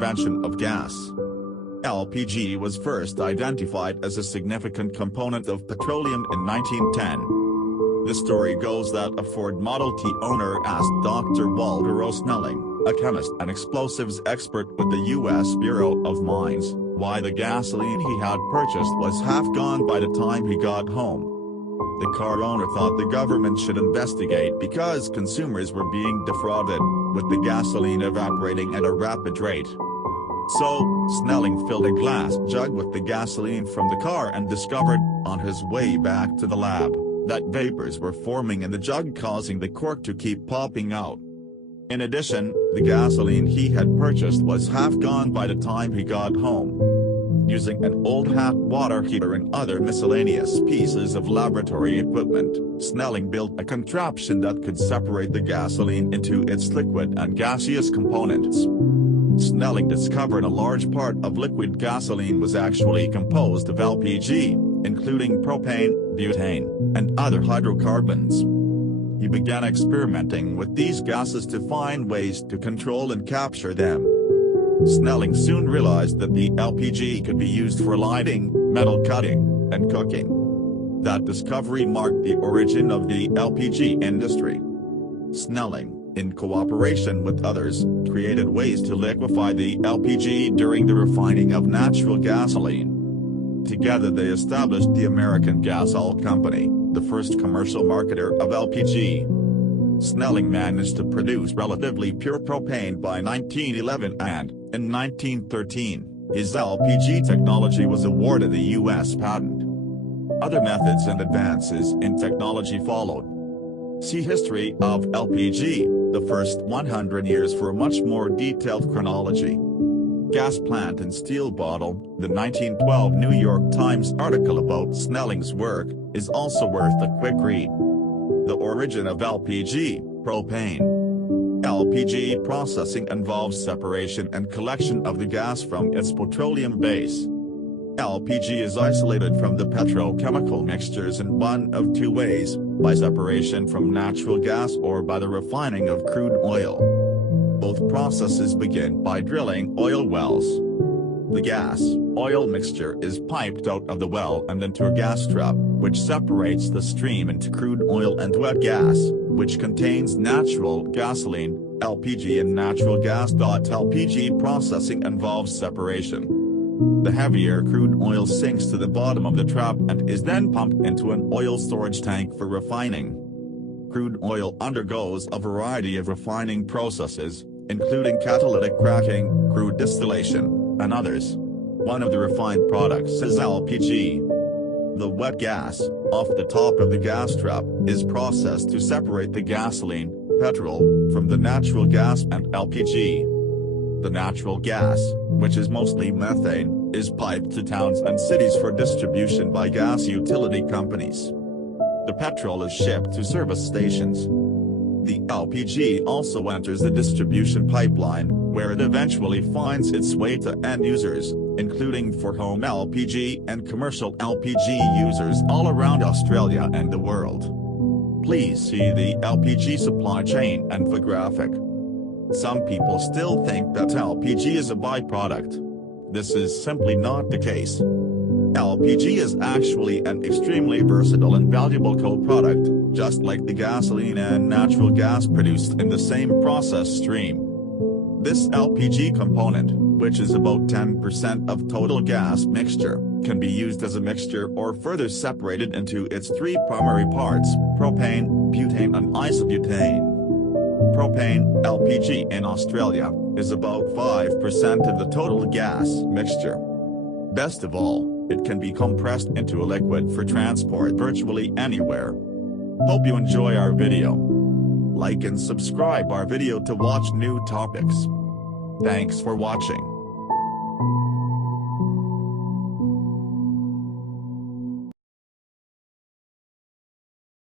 invention of gas. LPG was first identified as a significant component of petroleum in 1910. The story goes that a Ford Model T owner asked Dr. Walter O. Snelling, a chemist and explosives expert with the U.S. Bureau of Mines, why the gasoline he had purchased was half gone by the time he got home. The car owner thought the government should investigate because consumers were being defrauded, with the gasoline evaporating at a rapid rate. So, Snelling filled a glass jug with the gasoline from the car and discovered, on his way back to the lab, that vapors were forming in the jug, causing the cork to keep popping out. In addition, the gasoline he had purchased was half gone by the time he got home. Using an old hot water heater and other miscellaneous pieces of laboratory equipment, Snelling built a contraption that could separate the gasoline into its liquid and gaseous components. Snelling discovered a large part of liquid gasoline was actually composed of LPG, including propane, butane, and other hydrocarbons. He began experimenting with these gases to find ways to control and capture them. Snelling soon realized that the LPG could be used for lighting, metal cutting, and cooking. That discovery marked the origin of the LPG industry. Snelling, in cooperation with others, created ways to liquefy the LPG during the refining of natural gasoline. Together they established the American Gas Oil Company, the first commercial marketer of LPG. Snelling managed to produce relatively pure propane by 1911 and, in 1913, his LPG technology was awarded a U.S. patent. Other methods and advances in technology followed. See History of LPG, the first 100 years for a much more detailed chronology. Gas Plant and Steel Bottle, the 1912 New York Times article about Snelling's work, is also worth a quick read. The origin of LPG, propane. LPG processing involves separation and collection of the gas from its petroleum base. LPG is isolated from the petrochemical mixtures in one of two ways, by separation from natural gas or by the refining of crude oil. Both processes begin by drilling oil wells. The gas-oil mixture is piped out of the well and into a gas trap, which separates the stream into crude oil and wet gas, which contains natural gasoline, LPG and natural gas. LPG processing involves separation. The heavier crude oil sinks to the bottom of the trap and is then pumped into an oil storage tank for refining. Crude oil undergoes a variety of refining processes, including catalytic cracking, crude distillation, and others. One of the refined products is LPG. The wet gas, off the top of the gas trap, is processed to separate the gasoline, petrol, from the natural gas and LPG. The natural gas, which is mostly methane, is piped to towns and cities for distribution by gas utility companies. The petrol is shipped to service stations. The LPG also enters the distribution pipeline, where it eventually finds its way to end users, including for home LPG and commercial LPG users all around Australia and the world. Please see the LPG supply chain infographic. Some people still think that LPG is a byproduct. This is simply not the case. LPG is actually an extremely versatile and valuable co-product, just like the gasoline and natural gas produced in the same process stream. This LPG component, which is about 10% of total gas mixture, can be used as a mixture or further separated into its three primary parts: propane, butane and isobutane. Propane, LPG in Australia, is about 5% of the total gas mixture. Best of all, it can be compressed into a liquid for transport virtually anywhere. Hope you enjoy our video. Like and subscribe our video to watch new topics. Thanks for watching.